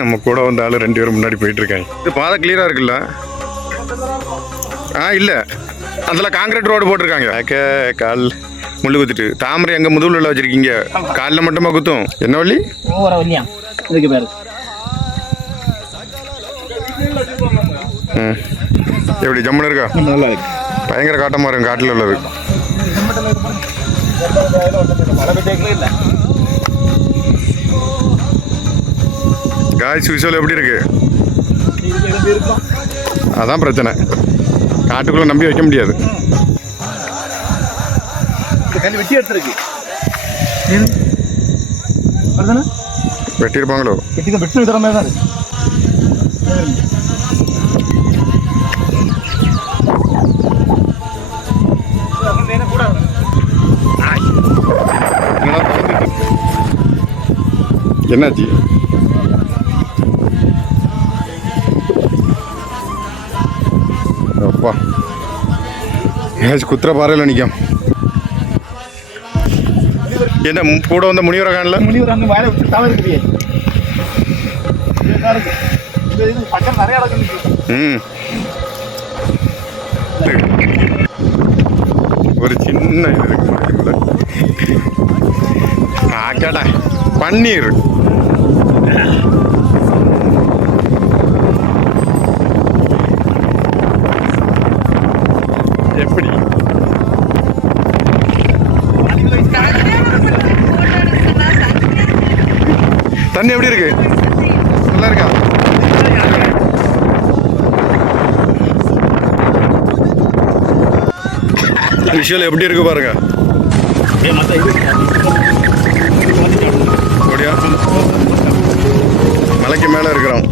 நம்ம கூட வந்த ஆள் 2 பேரும் முன்னாடி போயிட்டு இருக்காங்க. இது பாதை கிளியரா இருக்குல்ல? இல்லை அதில் காங்கிரீட் ரோடு போட்டிருக்காங்க. கால் முள்ளு குத்திட்டு தாமரை எங்க முதுகுல வச்சிருக்கீங்க? காலில் மட்டுமா குத்தும்? என்ன வழி? எப்படி ஜம்முன்னு இருக்கா? பயங்கர காட்டமா இருக்கும் காட்டில் உள்ளது. காய்ச்சி விஷயம் எப்படி இருக்கு? அதான் பிரச்சனை, காட்டுக்குள்ள நம்பி வைக்க முடியாது. வெட்டியிருப்பாங்களோ? என்னாச்சு? அப்பா குத்துற பாறையில் நிற்கும். என்ன கூட வந்த முனிவரை காணல? முனிவர் அந்த வாழை விட்டு தவறு இருக்குது. ஒரு சின்ன இது இருக்கு கேட்டா பன்னீர். எப்படி தண்ணி எப்படி இருக்கு? நல்லா இருக்கா? விஷயம் எப்படி இருக்கு பாருங்க. மலைக்கு மேல இருக்கிறோம்.